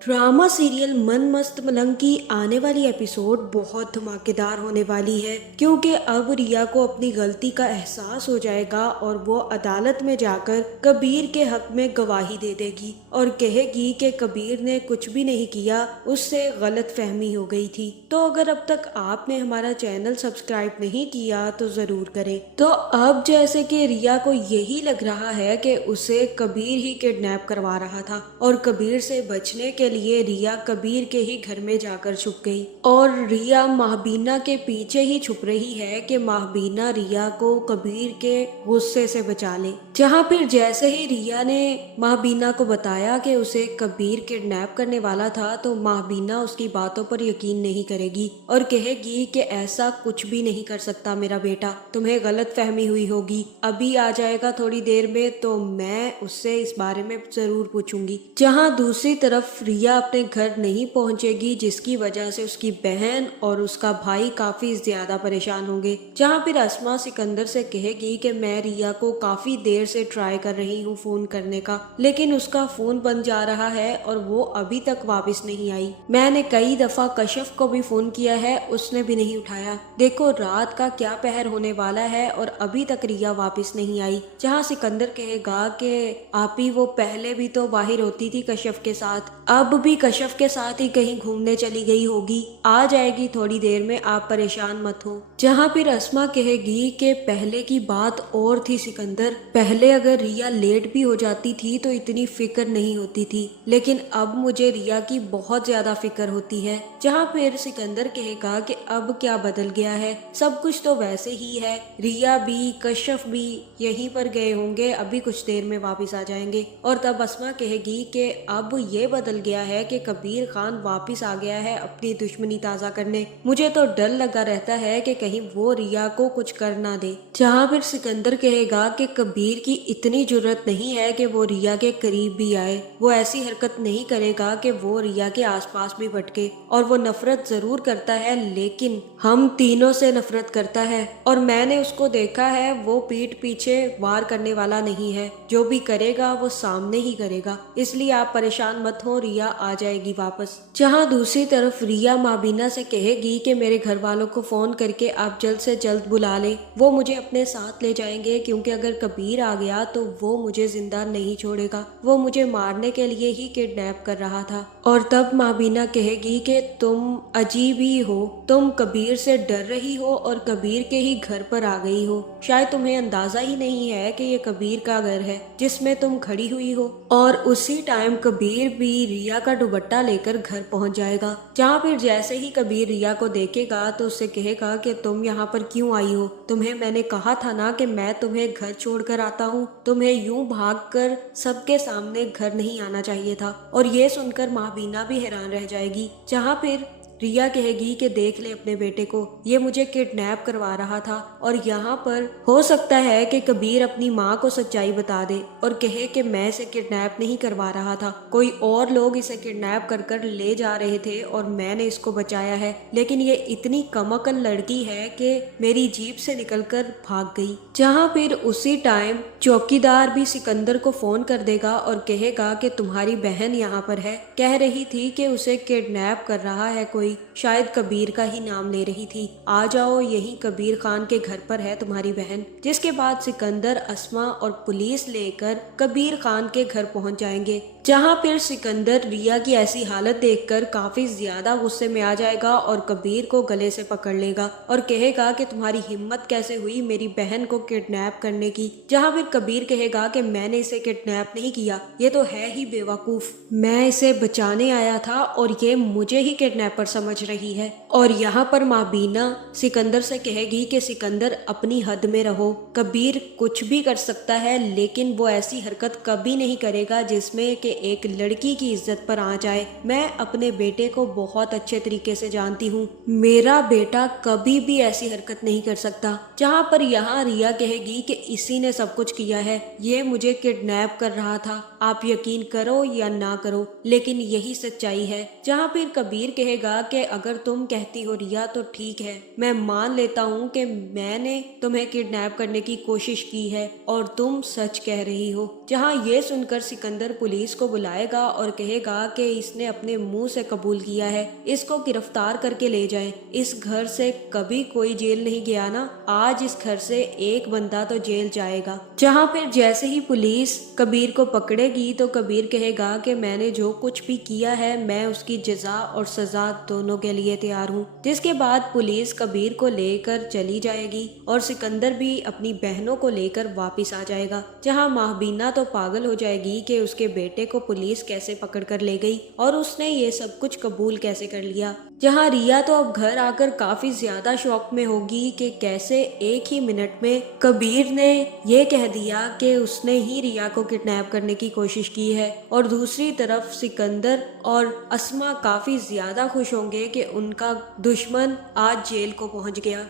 Drama serial मन मस्त मलंग की आने वाली एपिसोड बहुत धमाकेदार होने वाली है, क्योंकि अब रिया को अपनी गलती का एहसास हो जाएगा और वो अदालत में जाकर कबीर के हक में गवाही दे देगी और कहेगी कि कबीर ने कुछ भी नहीं किया, उससे गलत फहमी हो गई थी। तो अगर अब तक आपने हमारा चैनल सब्सक्राइब नहीं किया तो जरूर करें। तो अब जैसे कि रिया को यही लग रहा है कि उसे कबीर ही किडनैप करवा रहा था और कबीर से बचने के लिए रिया कबीर के ही घर में जाकर छुप गई और रिया महबीना के पीछे ही छुप रही है कि महबीना रिया को कबीर के गुस्से से बचा ले। जहाँ फिर जैसे ही रिया ने महबीना को बताया कि उसे कबीर किडनैप करने वाला था तो महबीना उसकी बातों पर यकीन नहीं करेगी और कहेगी कि ऐसा कुछ भी नहीं कर सकता मेरा बेटा, तुम्हें गलत फहमी हुई होगी, अभी आ जाएगा थोड़ी देर में तो मैं उससे इस बारे में जरूर पूछूंगी। जहाँ दूसरी तरफ रिया अपने घर नहीं पहुंचेगी, जिसकी वजह से उसकी बहन और उसका भाई काफी ज्यादा परेशान होंगे। जहाँ फिर अस्मा सिकंदर से कहेगी कि मैं रिया को काफी देर से ट्राई कर रही हूँ फोन करने का, लेकिन उसका फोन बंद जा रहा है और वो अभी तक वापस नहीं आई। मैंने कई दफा कश्यप को भी फोन किया है, उसने भी नहीं उठाया। देखो रात का क्या पहर होने वाला है और अभी तक रिया वापस नहीं आई। जहाँ सिकंदर कहेगा कि आप ही वो पहले भी तो बाहर होती थी कश्यप के साथ, अब भी कश्यप के साथ ही कहीं घूमने चली गई होगी, आ जाएगी थोड़ी देर में, आप परेशान मत हो। जहाँ फिर अस्मा कहेगी कि पहले की बात और थी सिकंदर, पहले अगर रिया लेट भी हो जाती थी तो इतनी फिक्र नहीं होती थी, लेकिन अब मुझे रिया की बहुत ज्यादा फिक्र होती है। जहाँ फिर सिकंदर कहेगा कि अब क्या बदल गया है, सब कुछ तो वैसे ही है, रिया भी कश्यप भी यहीं पर गए होंगे, अभी कुछ देर में वापस आ जाएंगे। और तब अस्मा कहेगी कि अब ये बदल गया है कि कबीर खान वापस आ गया है अपनी दुश्मनी ताजा करने, मुझे तो डर लगा रहता है कि कहीं वो रिया को कुछ कर ना दे। जहाँ फिर सिकंदर कहेगा कि कबीर की इतनी जरूरत नहीं है कि वो रिया के करीब भी आए, वो ऐसी हरकत नहीं करेगा कि वो रिया के आसपास भी भटके, और वो नफरत जरूर करता है लेकिन हम तीनों से नफरत करता है और मैंने उसको देखा है, वो पीठ पीछे वार करने वाला नहीं है, जो भी करेगा वो सामने ही करेगा, इसलिए आप परेशान मत हो, रिया आ जाएगी वापस। जहाँ दूसरी तरफ रिया माबीना से कहेगी कि मेरे घर वालों को फोन करके आप जल्द से जल्द बुला ले, वो मुझे अपने साथ ले जाएंगे, क्योंकि अगर कबीर आ गया तो वो मुझे जिंदा नहीं छोड़ेगा, वो मुझे मारने के लिए ही किडनैप कर रहा था। और तब माबीना कहेगी कि तुम अजीब ही हो, तुम कबीर से डर रही हो और कबीर के ही घर पर आ गई हो, शायद तुम्हें अंदाजा ही नहीं है कि ये कबीर का घर है जिसमें तुम खड़ी हुई हो। और उसी टाइम कबीर भी रिया का दुपट्टा लेकर घर पहुंच जाएगा। जहाँ फिर जैसे ही कबीर रिया को देखेगा तो उससे कहेगा कि तुम यहाँ पर क्यों आई हो, तुम्हें मैंने कहा था ना कि मैं तुम्हें घर छोड़कर आता हूँ, तुम्हें यूं भागकर सबके सामने घर नहीं आना चाहिए था। और ये सुनकर माहबीना भी हैरान रह जाएगी। जहाँ फिर रिया कहेगी कि देख ले अपने बेटे को, ये मुझे किडनैप करवा रहा था, और यहाँ पर हो सकता है कि कबीर अपनी माँ को सच्चाई बता दे और कहे कि मैं इसे किडनैप नहीं करवा रहा था, कोई और लोग इसे किडनैप कर कर ले जा रहे थे और मैंने इसको बचाया है, लेकिन ये इतनी कमअकल लड़की है कि मेरी जीप से निकलकर भाग गई। जहाँ फिर उसी टाइम चौकीदार भी सिकंदर को फोन कर देगा और कहेगा कि तुम्हारी बहन यहाँ पर है, कह रही थी कि उसे किडनैप कर रहा है कोई, शायद कबीर का ही नाम ले रही थी, आ जाओ यही कबीर खान के घर पर है तुम्हारी बहन। जिसके बाद सिकंदर, अस्मा और पुलिस लेकर कबीर खान के घर पहुंच जाएंगे। जहां फिर सिकंदर रिया की ऐसी हालत देखकर काफी ज्यादा गुस्से में आ जाएगा और कबीर को गले से पकड़ लेगा और कहेगा कि तुम्हारी हिम्मत कैसे हुई मेरी बहन को किडनैप करने की। जहां फिर कबीर कहेगा कि मैंने इसे किडनैप नहीं किया, ये तो है ही बेवकूफ, मैं इसे बचाने आया था और ये मुझे ही किडनैपर समझ रही है। और यहाँ पर माबीना सिकंदर से कहेगी कि सिकंदर अपनी हद में रहो, कबीर कुछ भी कर सकता है लेकिन वो ऐसी हरकत कभी नहीं करेगा जिसमें कि एक लड़की की इज्जत पर आ जाए। मैं अपने बेटे को बहुत अच्छे तरीके से जानती हूँ, मेरा बेटा कभी भी ऐसी हरकत नहीं कर सकता। जहाँ पर यहाँ रिया कहेगी कि इसी ने सब कुछ किया है, ये मुझे किडनैप कर रहा था, आप यकीन करो या ना करो लेकिन यही सच्चाई है। जहाँ फिर कबीर कहेगा कि अगर तुम कहती हो रिया तो ठीक है, मैं मान लेता हूँ कि मैंने तुम्हें किडनैप करने की कोशिश की है और तुम सच कह रही हो। जहाँ ये सुनकर सिकंदर पुलिस को बुलाएगा और कहेगा कि इसने अपने मुंह से कबूल किया है, इसको गिरफ्तार करके ले जाएं। इस घर से कभी कोई जेल नहीं गया ना, आज इस घर से एक बंदा तो जेल जाएगा। जहाँ फिर जैसे ही पुलिस कबीर को पकड़ेगी तो कबीर कहेगा कि मैंने जो कुछ भी किया है मैं उसकी जजा और सजा दोनों के लिए तैयार हूँ। जिसके बाद पुलिस कबीर को लेकर चली जाएगी और सिकंदर भी अपनी बहनों को लेकर वापस आ जाएगा। जहाँ महबीना तो पागल हो जाएगी कि उसके बेटे को पुलिस कैसे पकड़ कर ले गई और उसने ये सब कुछ कबूल कैसे कर लिया। जहाँ रिया तो अब घर आकर काफी ज्यादा शॉक में होगी कि कैसे एक ही मिनट में कबीर ने ये कह दिया कि उसने ही रिया को किडनैप करने की कोशिश की है। और दूसरी तरफ सिकंदर और अस्मा काफी ज्यादा खुश होंगे कि उनका दुश्मन आज जेल को पहुंच गया।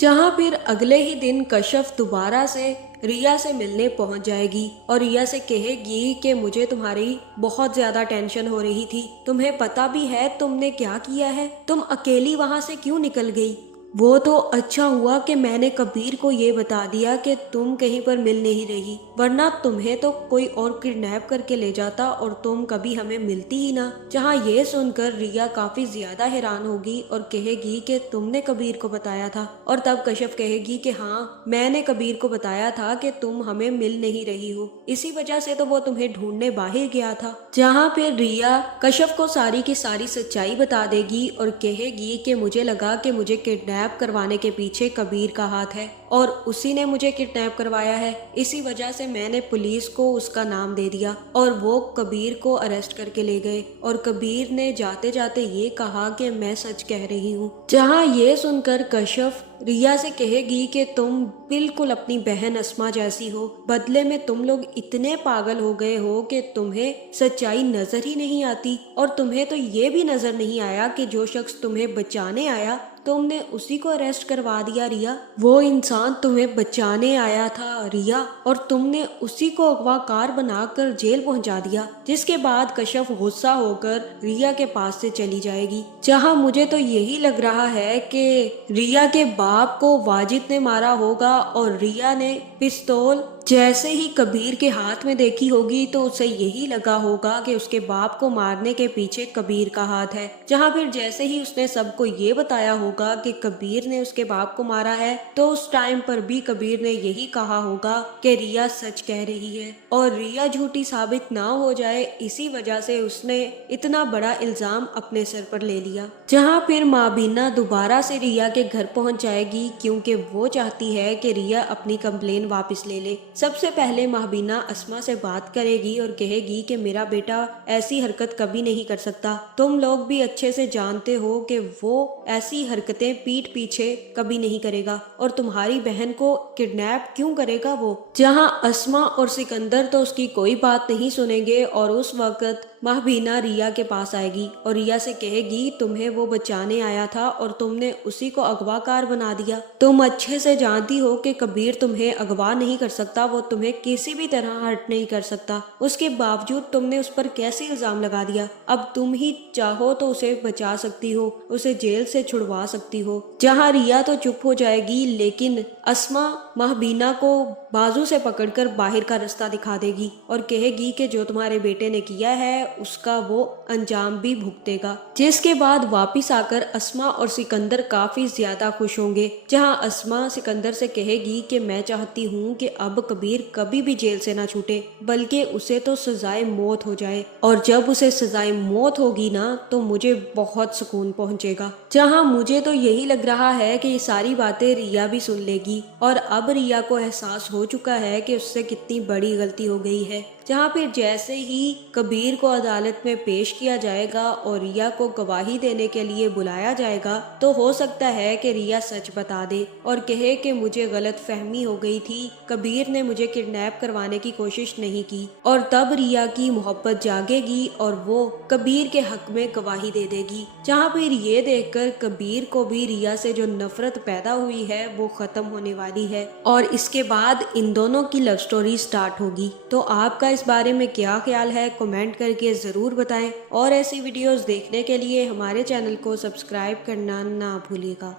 जहाँ फिर अगले ही दिन कश्यप दोबारा से रिया से मिलने पहुंच जाएगी और रिया से कहेगी कि मुझे तुम्हारी बहुत ज्यादा टेंशन हो रही थी, तुम्हें पता भी है तुमने क्या किया है, तुम अकेली वहां से क्यों निकल गई। वो तो अच्छा हुआ कि मैंने कबीर को ये बता दिया कि तुम कहीं पर मिल नहीं रही, वरना तुम्हें तो कोई और किडनैप करके ले जाता और तुम कभी हमें मिलती ही ना। जहाँ ये सुनकर रिया काफी ज्यादा हैरान होगी और कहेगी कि तुमने कबीर को बताया था। और तब कश्यप कहेगी कि हाँ, मैंने कबीर को बताया था कि तुम हमें मिल नहीं रही हो, इसी वजह से तो वो तुम्हें ढूंढने बाहर गया था। जहाँ फिर रिया कश्यप को सारी की सारी सच्चाई बता देगी और कहेगी कि मुझे लगा कि मुझे किडनैप करवाने के पीछे कबीर का हाथ है और उसी ने मुझे किडनैप करवाया है, इसी वजह से मैंने पुलिस को उसका नाम दे दिया और वो कबीर को अरेस्ट करके ले गए। और कबीर ने जाते जाते ये कहा कि मैं सच कह रही हूँ। जहाँ ये सुनकर कश्यप रिया से कहेगी कि तुम बिल्कुल अपनी बहन अस्मा जैसी हो, बदले में तुम लोग इतने पागल हो गए हो कि तुम्हें सच्चाई नजर ही नहीं आती और तुम्हें तो ये भी नजर नहीं आया कि जो शख्स तुम्हें बचाने आया तुमने उसी को अरेस्ट करवा दिया। रिया, वो इंसान तुम्हें बचाने आया था रिया, और तुमने उसी को अगवाकार बनाकर जेल पहुंचा दिया। जिसके बाद कश्यप गुस्सा होकर रिया के पास से चली जाएगी। जहां मुझे तो यही लग रहा है कि रिया के बाप को वाजिद ने मारा होगा और रिया ने पिस्तौल जैसे ही कबीर के हाथ में देखी होगी तो उसे यही लगा होगा कि उसके बाप को मारने के पीछे कबीर का हाथ है। जहां फिर जैसे ही उसने सबको ये बताया होगा कि कबीर ने उसके बाप को मारा है तो उस टाइम पर भी कबीर ने यही कहा होगा कि रिया सच कह रही है और रिया झूठी साबित ना हो जाए, इसी वजह से उसने इतना बड़ा इल्जाम अपने सर पर ले लिया। जहां फिर माबीना दोबारा से रिया के घर पहुंच जाएगी क्योंकि वो चाहती है कि रिया अपनी कंप्लेन वापस ले ले। सबसे पहले महबीना अस्मा से बात करेगी और कहेगी कि मेरा बेटा ऐसी हरकत कभी नहीं कर सकता, तुम लोग भी अच्छे से जानते हो कि वो ऐसी हरकतें पीठ पीछे कभी नहीं करेगा और तुम्हारी बहन को किडनैप क्यों करेगा वो। जहां अस्मा और सिकंदर तो उसकी कोई बात नहीं सुनेंगे और उस वक्त महबीना रिया के पास आएगी और रिया से कहेगी तुम्हें वो बचाने आया था और तुमने उसी को अगवाकार बना दिया। तुम अच्छे से जानती हो कि कबीर तुम्हें अगवा नहीं कर सकता, वो तुम्हें किसी भी तरह हर्ट नहीं कर सकता, उसके बावजूद तुमने उस पर कैसे इल्जाम लगा दिया। अब तुम ही चाहो तो उसे बचा सकती हो, उसे जेल से छुड़वा सकती हो। जहाँ रिया तो चुप हो जाएगी लेकिन अस्मा महबीना को बाजू से पकड़कर बाहर का रास्ता दिखा देगी और कहेगी कि जो तुम्हारे बेटे ने किया है उसका वो अंजाम भी भुगतेगा। जिसके बाद वापिस आकर अस्मा और सिकंदर काफी ज्यादा खुश होंगे। जहां अस्मा सिकंदर से कहेगी कि मैं चाहती हूँ कि अब कबीर कभी भी जेल से ना छूटे, बल्कि उसे तो सजाए मौत हो जाए और जब उसे सजाए मौत होगी ना तो मुझे बहुत सुकून पहुंचेगा। जहां मुझे तो यही लग रहा है कि ये सारी बातें रिया भी सुन लेगी और अब रिया को एहसास हो चुका है कि उससे कितनी बड़ी गलती हो गई है। जहाँ फिर जैसे ही कबीर को अदालत में पेश किया जाएगा और रिया को गवाही देने के लिए बुलाया जाएगा तो हो सकता है कि रिया सच बता दे और कहे कि मुझे गलत फहमी हो गई थी, कबीर ने मुझे किडनैप करवाने की कोशिश नहीं की। और तब रिया की मोहब्बत जागेगी और वो कबीर के हक में गवाही दे देगी। जहाँ फिर ये देखकर कबीर को भी रिया से जो नफरत पैदा हुई है वो खत्म होने वाली है और इसके बाद इन दोनों की लव स्टोरी स्टार्ट होगी। तो आपका इस बारे में क्या ख्याल है कमेंट करके ज़रूर बताएं और ऐसी वीडियोस देखने के लिए हमारे चैनल को सब्सक्राइब करना ना भूलिएगा।